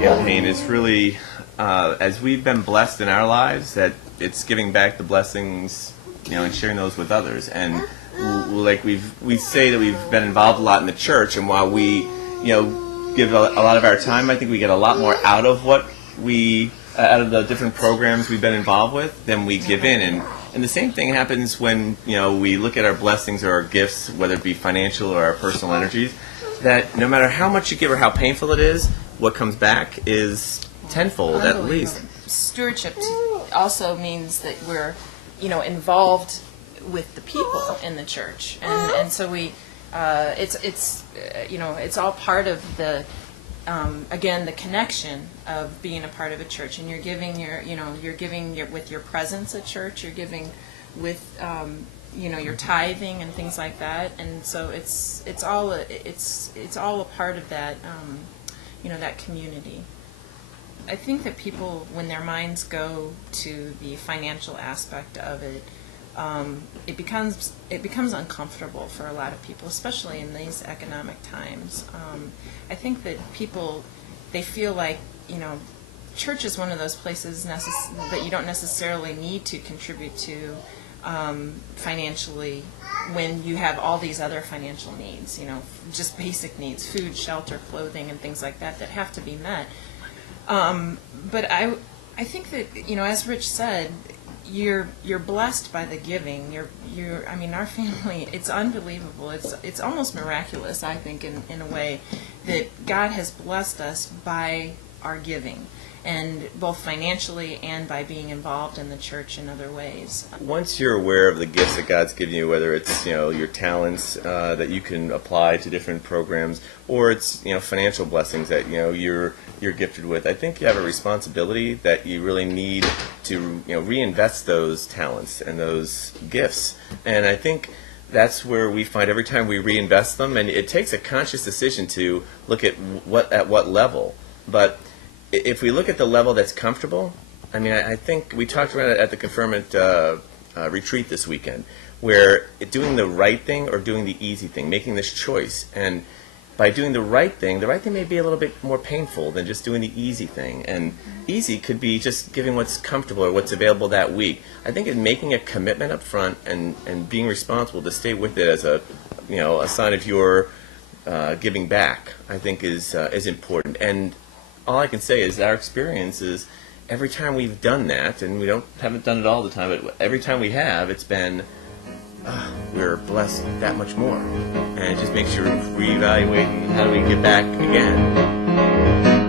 campaign is really, as we've been blessed in our lives, that it's giving back the blessings, and sharing those with others. And like we say that we've been involved a lot in the church, and while we, give a lot of our time, I think we get a lot more out of out of the different programs we've been involved with than we give in. And the same thing happens when, we look at our blessings or our gifts, whether it be financial or our personal energies, that no matter how much you give or how painful it is, what comes back is tenfold at least. Stewardship also means that we're, involved with the people in the church, and so we, it's all part of the, again, the connection of being a part of a church, and you're giving with your presence at church, you're giving with, your tithing and things like that, and so it's all a part of that, that community. I think that people, when their minds go to the financial aspect of it, it becomes uncomfortable for a lot of people, especially in these economic times. I think that people, they feel like, church is one of those places that you don't necessarily need to contribute to financially when you have all these other financial needs, just basic needs, food, shelter, clothing, and things like that have to be met. But I think that, as Rich said, you're blessed by the giving. Our family, it's unbelievable. It's almost miraculous, I think, in a way, that God has blessed us by our giving, and both financially and by being involved in the church in other ways. Once you're aware of the gifts that God's given you, whether it's your talents that you can apply to different programs, or it's financial blessings that you're gifted with, I think you have a responsibility that you really need to reinvest those talents and those gifts. And I think that's where we find every time we reinvest them, and it takes a conscious decision to look at what level. But if we look at the level that's comfortable, I think we talked about it at the Conferment retreat this weekend, where doing the right thing or doing the easy thing, making this choice. And by doing the right thing may be a little bit more painful than just doing the easy thing. And easy could be just giving what's comfortable or what's available that week. I think in making a commitment up front and being responsible to stay with it as a sign of your giving back, I think is important. And all I can say is our experience is every time we've done that, and we haven't done it all the time, but every time we have, it's been we're blessed that much more. And it just makes you reevaluate how do we get back again.